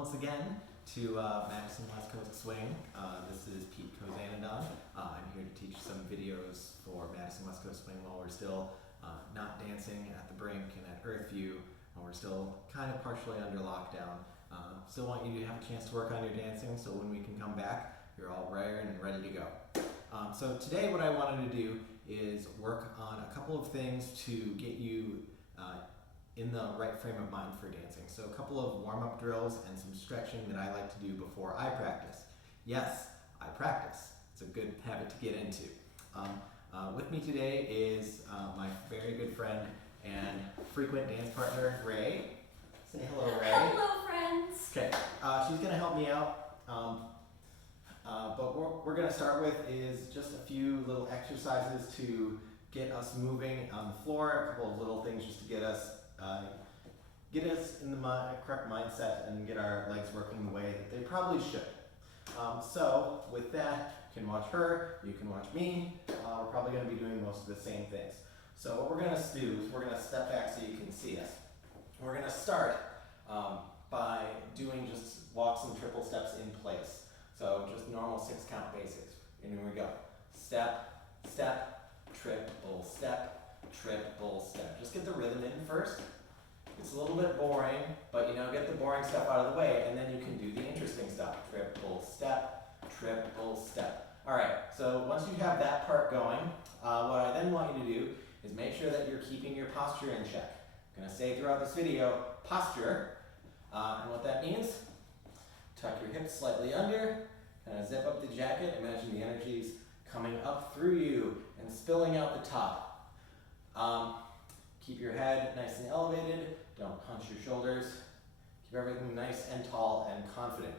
once again to Madison West Coast Swing. This is Pete Kozanadon. I'm here to teach some videos for Madison West Coast Swing while we're still not dancing at the brink and at Earthview, and we're still kind of partially under lockdown. Still want you to have a chance to work on your dancing, so when we can come back, you're all raring and ready to go. So today what I wanted to do is work on a couple of things to get you in the right frame of mind for dancing. So a couple of warm-up drills and some stretching that I like to do before I practice. Yes, I practice. It's a good habit to get into. With me today is my very good friend and frequent dance partner, Ray. Say hello, Ray. Hello, friends. Okay, she's going to help me out. But what we're going to start with is just a few little exercises to get us moving on the floor, a couple of little things just to get us in the correct mindset and get our legs working the way that they probably should. So with that, you can watch her, you can watch me. We're probably going to be doing most of the same things. So what we're going to do is we're going to step back so you can see us. We're going to start by doing just walks and triple steps in place. So just normal 6-count basics. And here we go. Step, step, triple step, triple step. Just get the rhythm in first. It's a little bit boring, but get the boring stuff out of the way, and then you can do the interesting stuff. Triple step, triple step. All right, so once you have that part going, what I then want you to do is make sure that you're keeping your posture in check. I'm gonna say throughout this video, posture, and what that means, tuck your hips slightly under, kind of zip up the jacket, imagine the energy's coming up through you and spilling out the top. Keep your head nice and elevated, don't hunch your shoulders, keep everything nice and tall and confident.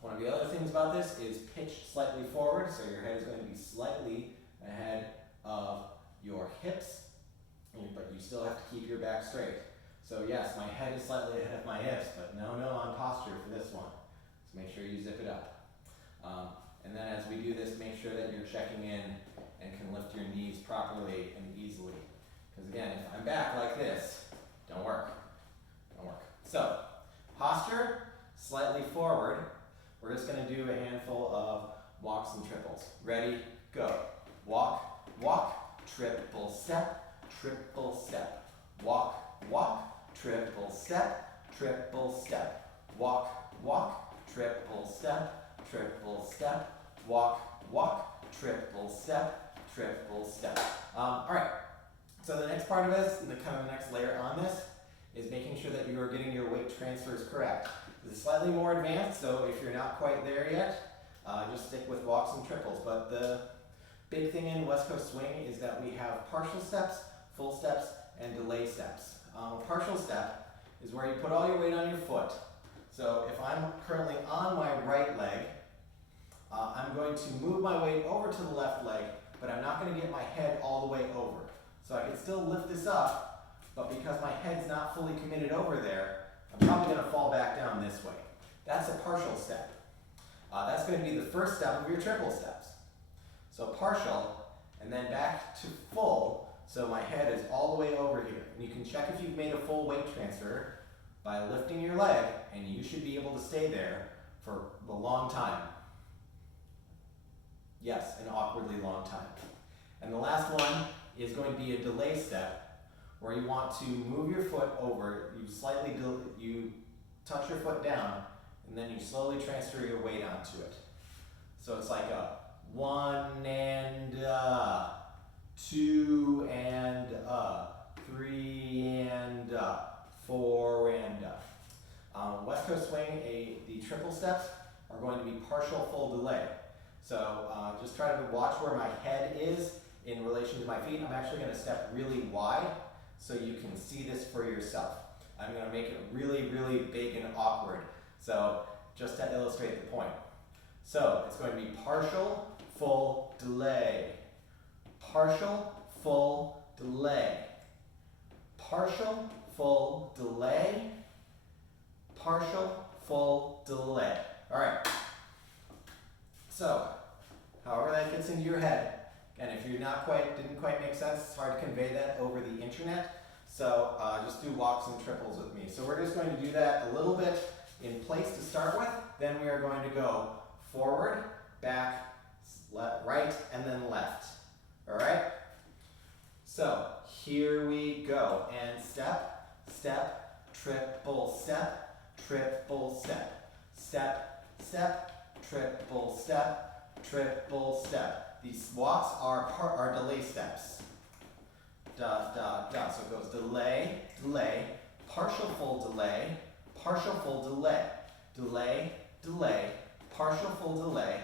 One of the other things about this is pitch slightly forward, so your head is going to be slightly ahead of your hips, but you still have to keep your back straight. So yes, my head is slightly ahead of my hips, but no on posture for this one. So make sure you zip it up. And then as we do this, make sure that you're checking in and can lift your knees properly and easily. Because again, if I'm back like this, don't work. So, posture, slightly forward. We're just going to do a handful of walks and triples. Ready, go. Walk, walk, triple step, walk, walk, triple step, walk, walk, triple step, walk, walk, triple step. All right. So the next part of this, and the next layer on this, is making sure that you are getting your weight transfers correct. This is slightly more advanced, so if you're not quite there yet, just stick with walks and triples. But the big thing in West Coast Swing is that we have partial steps, full steps, and delay steps. Partial step is where you put all your weight on your foot. So if I'm currently on my right leg, I'm going to move my weight over to the left leg, but I'm not going to get my head all the way over. So I can still lift this up, but because my head's not fully committed over there, I'm probably going to fall back down this way. That's a partial step. That's going to be the first step of your triple steps. So partial, and then back to full, so my head is all the way over here. And you can check if you've made a full weight transfer by lifting your leg, and you should be able to stay there for a long time. Yes, an awkwardly long time. And the last one is going to be a delay step, where you want to move your foot over, you touch your foot down, and then you slowly transfer your weight onto it. So it's like a 1 and 2 and 3 and 4 and West Coast Swing, the triple steps are going to be partial full delay. So just try to watch where my head is in relation to my feet. I'm actually going to step really wide so you can see this for yourself. I'm going to make it really, really big and awkward. So just to illustrate the point. So it's going to be partial, full, delay. Partial, full, delay. Partial, full, delay. Partial, full, delay. All right. So, however that gets into your head, and if you're didn't quite make sense, it's hard to convey that over the internet. So just do walks and triples with me. So we're just going to do that a little bit in place to start with. Then we are going to go forward, back, left, right, and then left. All right? So here we go. And step, step, triple step, triple step. Step, step, triple step, triple step. These walks are delay steps. Da, da, da. So it goes delay, delay, partial full delay, partial full delay, delay, delay, partial full delay,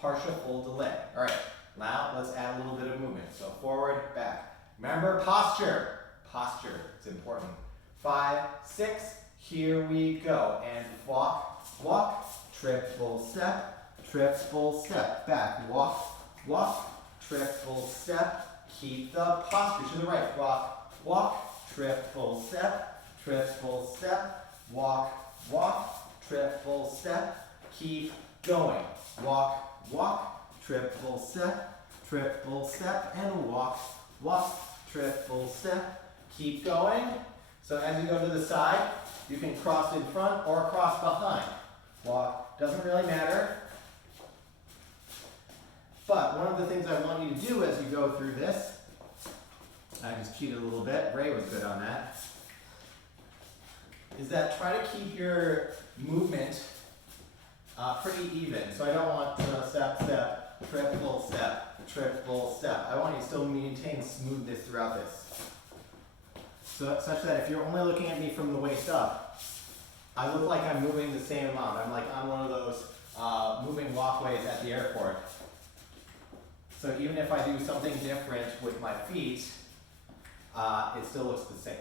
partial full delay. All right, now let's add a little bit of movement. So forward, back. Remember posture. Posture, it's important. 5, 6, here we go. And walk, walk, triple step, back. Walk, walk, triple step. Keep the posture to the right. Walk, walk, triple step, walk, walk, triple step. Keep going. Walk, walk, triple step, and walk, walk, triple step. Keep going. So as you go to the side, you can cross in front or cross behind. Walk, doesn't really matter. But one of the things I want you to do as you go through this, I just cheated a little bit, Ray was good on that, is that try to keep your movement pretty even. So I don't want step, step, triple step. I want you to still maintain smoothness throughout this. So such that if you're only looking at me from the waist up, I look like I'm moving the same amount. I'm like on one of those moving walkways at the airport. So even if I do something different with my feet, it still looks the same.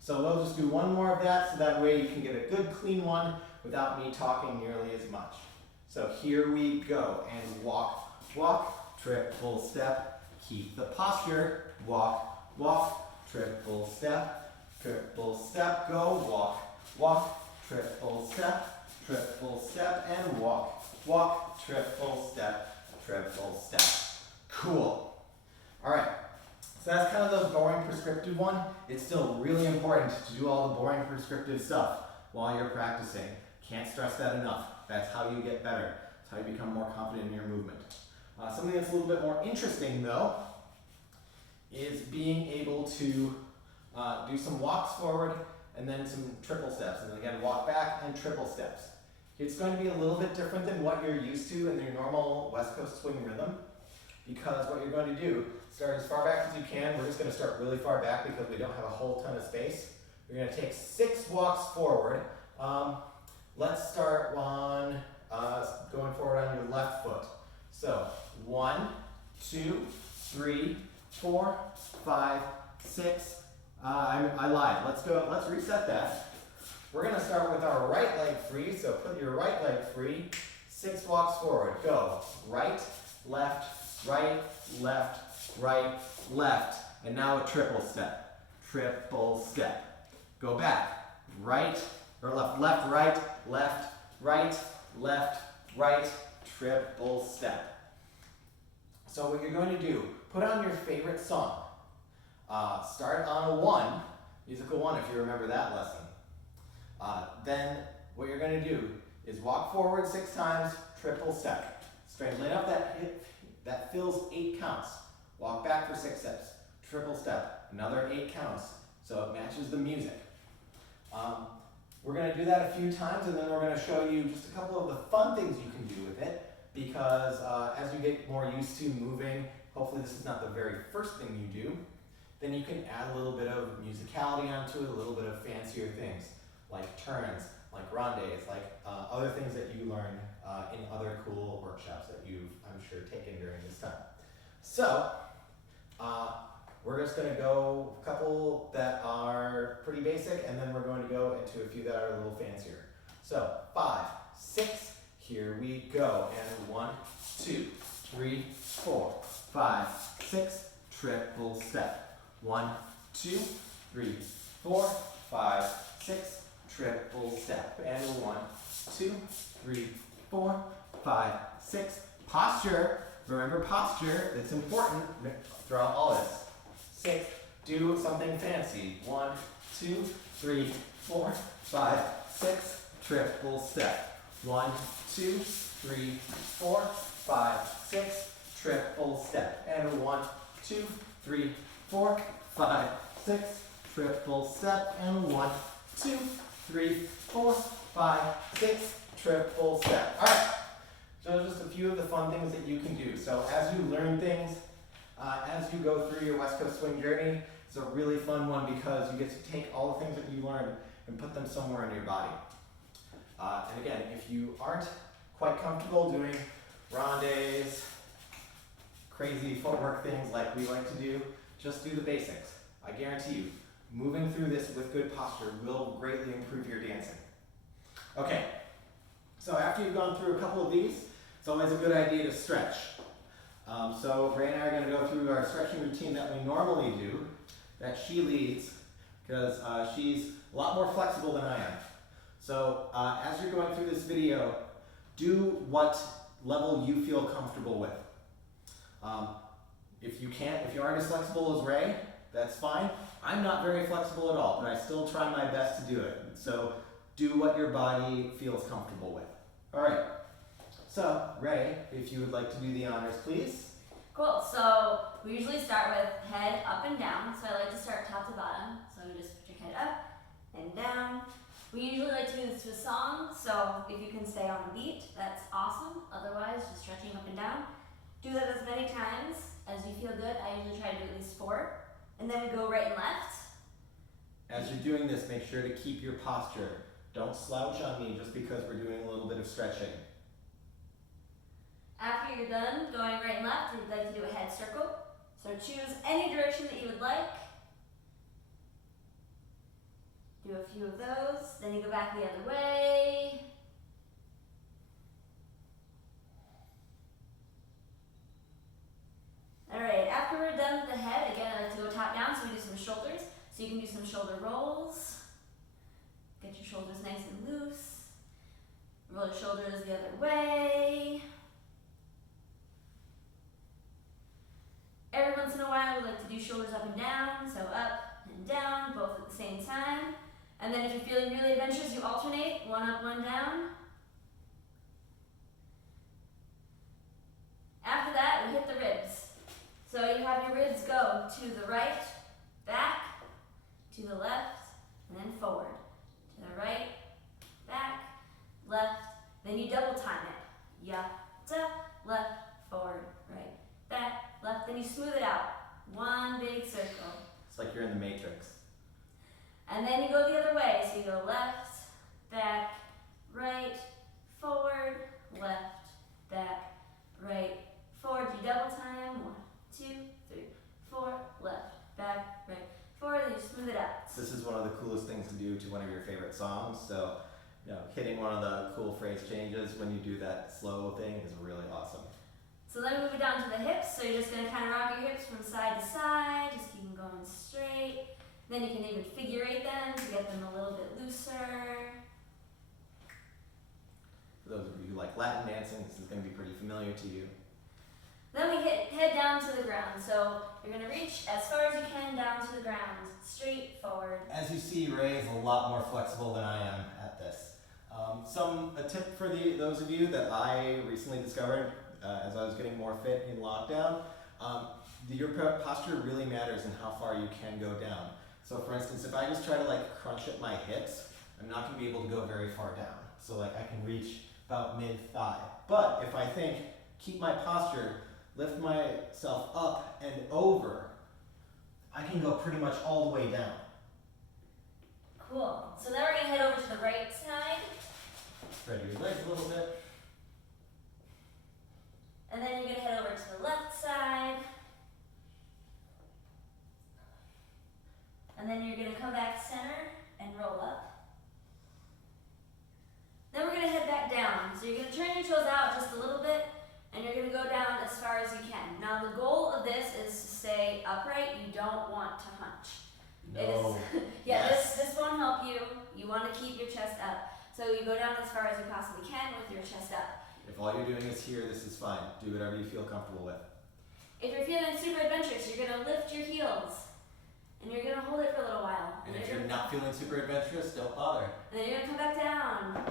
So we'll just do one more of that so that way you can get a good clean one without me talking nearly as much. So here we go, and walk, walk, triple step, keep the posture, walk, walk, triple step, go, walk, walk, triple step, and walk, walk, triple step. Cool. All right, so that's kind of the boring prescriptive one. It's still really important to do all the boring prescriptive stuff while you're practicing. Can't stress that enough. That's how you get better. That's how you become more confident in your movement. Something that's a little bit more interesting though is being able to do some walks forward and then some triple steps. And then again, walk back and triple steps. It's going to be a little bit different than what you're used to in your normal West Coast swing rhythm, because what you're going to do, start as far back as you can. We're just going to start really far back because we don't have a whole ton of space. You're going to take 6 walks forward. Let's start on going forward on your left foot. So 1, 2, 3, 4, 5, 6. I lied. Let's reset that. We're going to start with our right leg free. So put your right leg free. 6 walks forward. Go right, left, right, left, right, left. And now a triple step. Triple step. Go back. Right or left, left, right, left, right, left, right, triple step. So what you're going to do, put on your favorite song. Start on a 1, musical 1 if you remember that lesson. Then what you're going to do is walk forward 6 times, triple step. Straighten enough that that fills 8 counts. Walk back for 6 steps, triple step, another 8 counts, so it matches the music. We're going to do that a few times, and then we're going to show you just a couple of the fun things you can do with it, because as you get more used to moving, hopefully this is not the very first thing you do, then you can add a little bit of musicality onto it, a little bit of fancier things, like turns, like rondes, like other things that you learn in other cool workshops that you've, I'm sure, taken during this time. So, we're just going to go a couple that are pretty basic, and then we're going to go into a few that are a little fancier. So 5, 6, here we go, and 1, 2, 3, 4, 5, 6, triple step. 1, 2, 3, 4, 5, 6, triple step, and 1, 2, 3, 4, 5, 6. Posture. Remember posture. It's important throughout all this. 6. Do something fancy. 1, 2, 3, 4, 5, 6. triple step. 1, 2, 3, 4, 5, 6, triple step. And 1, 2, 3, 4, 5, 6, triple step. And 1, 2, 3, 4, 5, 6, triple step. All right. So just a few of the fun things that you can do. So as you learn things, as you go through your West Coast Swing journey, it's a really fun one because you get to take all the things that you learned and put them somewhere in your body. And again, if you aren't quite comfortable doing rondes, crazy footwork things like we like to do, just do the basics. I guarantee you, moving through this with good posture will greatly improve your dancing. Okay, so after you've gone through a couple of these, it's always a good idea to stretch. So Ray and I are going to go through our stretching routine that we normally do, that she leads, because she's a lot more flexible than I am. So as you're going through this video, do what level you feel comfortable with. If you aren't as flexible as Ray, that's fine. I'm not very flexible at all, but I still try my best to do it. So do what your body feels comfortable with. All right. So Ray, if you would like to do the honors, please. Cool. So we usually start with head up and down. So I like to start top to bottom. So you just put your head up and down. We usually like to do this to a song. So if you can stay on the beat, that's awesome. Otherwise, just stretching up and down. Do that as many times as you feel good. I usually try to do at least 4. And then we go right and left. As you're doing this, make sure to keep your posture. Don't slouch on me just because we're doing a little bit of stretching. After you're done going right and left, you'd like to do a head circle. So choose any direction that you would like. Do a few of those. Then you go back the other way. Alright, after we're done with the head, again I like to go top down, so we do some shoulders. So you can do some shoulder rolls. Get your shoulders nice and loose. Roll your shoulders the other way. Every once in a while we like to do shoulders up and down, so up and down, both at the same time. And then if you're feeling really adventurous, you alternate, one up, one down. After that, we hit the ribs. So you have your ribs go to the right, back, to the left, and then forward. To the right, back, left, then you double time it. Ya, da, left, forward, right, back, left, then you smooth it out. One big circle. It's like you're in the Matrix. And then you go the other way. So you go left, back, right, forward, left, back, right, forward. You double time. 1, 2, 3, 4, left, back, right, forward, and you smooth it out. This is one of the coolest things to do to one of your favorite songs. So, hitting one of the cool phrase changes when you do that slow thing is really awesome. So then we move it down to the hips. So you're just going to kind of rock your hips from side to side. Just keep them going straight. Then you can even figure 8 them to get them a little bit looser. For those of you who like Latin dancing, this is going to be pretty familiar to you. Then we head down to the ground. So you're going to reach as far as you can down to the ground, straight forward. As you see, Ray is a lot more flexible than I am at this. A tip for those of you that I recently discovered as I was getting more fit in lockdown, your posture really matters in how far you can go down. So for instance, if I just try to crunch at my hips, I'm not going to be able to go very far down. So I can reach about mid-thigh. But if I think, keep my posture, lift myself up and over, I can go pretty much all the way down. Cool. So then we're going to head over to the right side. Spread your legs a little bit. And then you're going to head over to the left side. And then you're going to come back center and roll up. Then we're going to head back down. So you're going to turn your toes out just a little bit, and you're going to go down as far as you can. Now the goal of this is to stay upright. You don't want to hunch. No. This won't help you. You want to keep your chest up. So you go down as far as you possibly can with your chest up. If all you're doing is here, this is fine. Do whatever you feel comfortable with. If you're feeling super adventurous, you're going to lift your heels. And you're going to hold it for a little while. And if you're not feeling super adventurous, don't bother. And then you're going to come back down.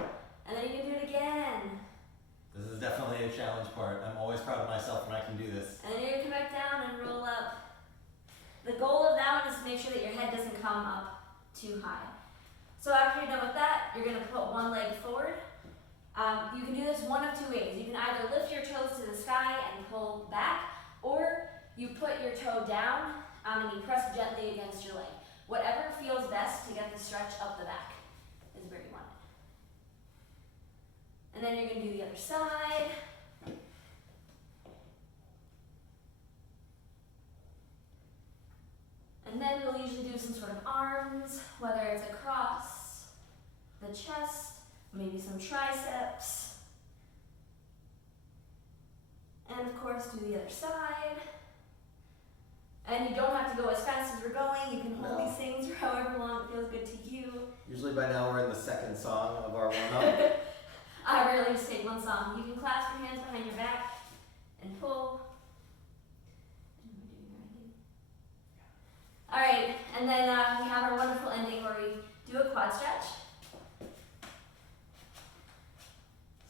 one leg forward. You can do this one of two ways. You can either lift your toes to the sky and pull back, or you put your toe down and you press gently against your leg. Whatever feels best to get the stretch up the back is where you want it. And then you're going to do the other side. And then we'll usually do some sort of arms, whether it's across the chest, maybe some triceps. And of course, do the other side. And you don't have to go as fast as we're going. You can hold these things for however long it feels good to you. Usually by now we're in the second song of our warm-up. I really just take one song. You can clasp your hands behind your back and pull. All right, and then we have our wonderful ending where we do a quad stretch.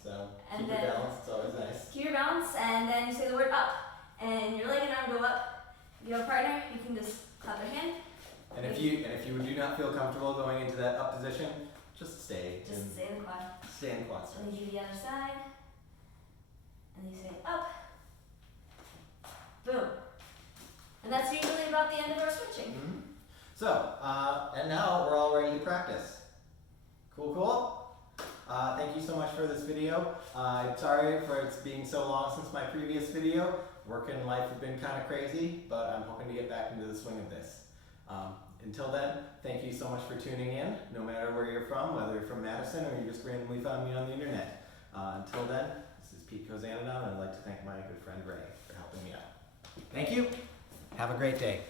So And keep your then- balance, it's always nice. Keep your balance, and then you say the word up, and your leg and arm go up. If you have a partner, you can just clap their hand. And if you do not feel comfortable going into that up position, just stay. Just and stay in the quad. stay in quad stretch. And then you do the other side, and then you say up. Boom. And that's usually about the end of our switching. Mhm. So, and now we're all ready to practice. Cool? Thank you so much for this video. I'm sorry for it being so long since my previous video. Work and life have been kind of crazy, but I'm hoping to get back into the swing of this. Until then, thank you so much for tuning in, no matter where you're from, whether you're from Madison or you just randomly found me on the internet. Until then, this is Pete Kozanadon, and I'd like to thank my good friend Ray for helping me out. Thank you. Have a great day.